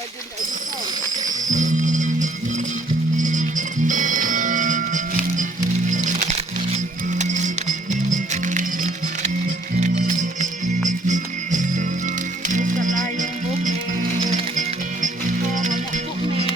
garden na dito. Isa tayong bukid. Ito, mamukbuk me.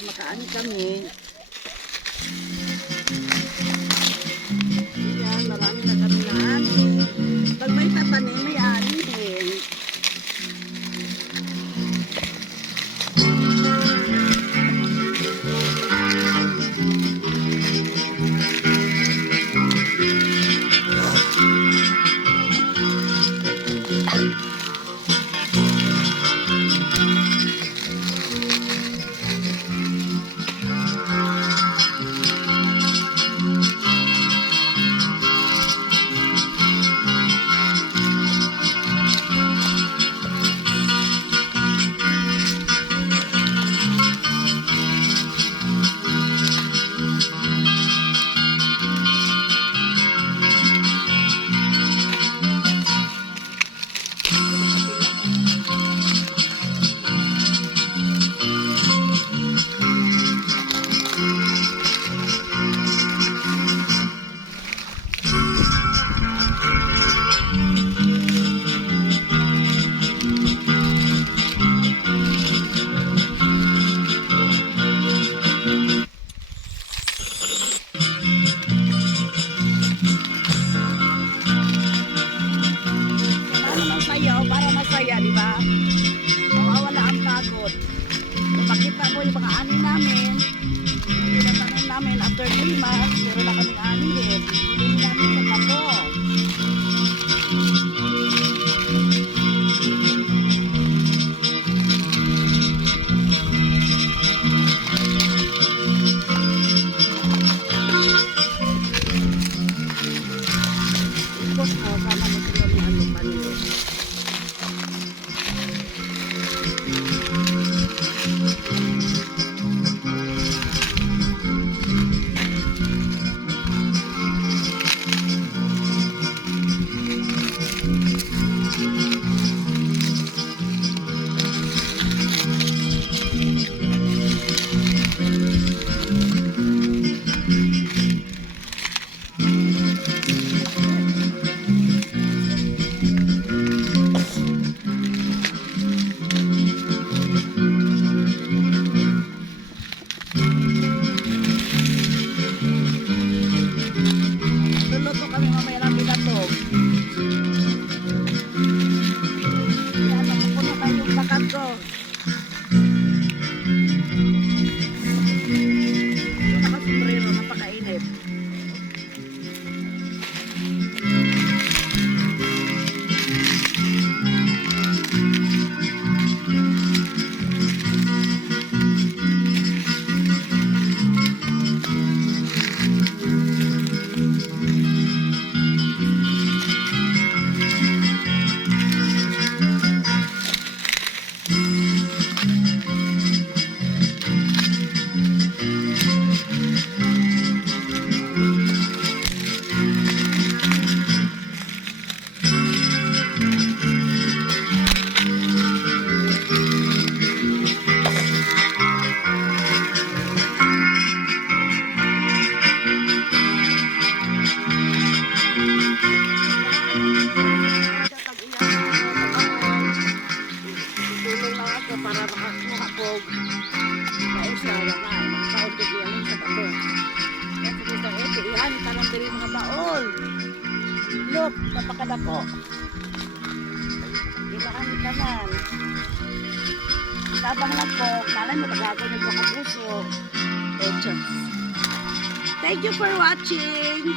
Makaani kami. Yan, marami na kami na ani. Pag may tatanim, may ani din. Para masaya, di ba? Mawawala ang pagod. Pakita mo yung mga ani namin. Pinatanin namin after 3 months, meron na kaming ani din. Hindi namin sa pato. Ikot mo, sama mo sila ni Halupan nyo. Luluto kami mamaya ng bilatog. Yan, napupuno tayo yung bakat ko. Yung nakasombrero, napakainit. Look, napakadako. Ilaan ka man. Tabang lang po, malay mo tagago yung mga puso. Thank you for watching.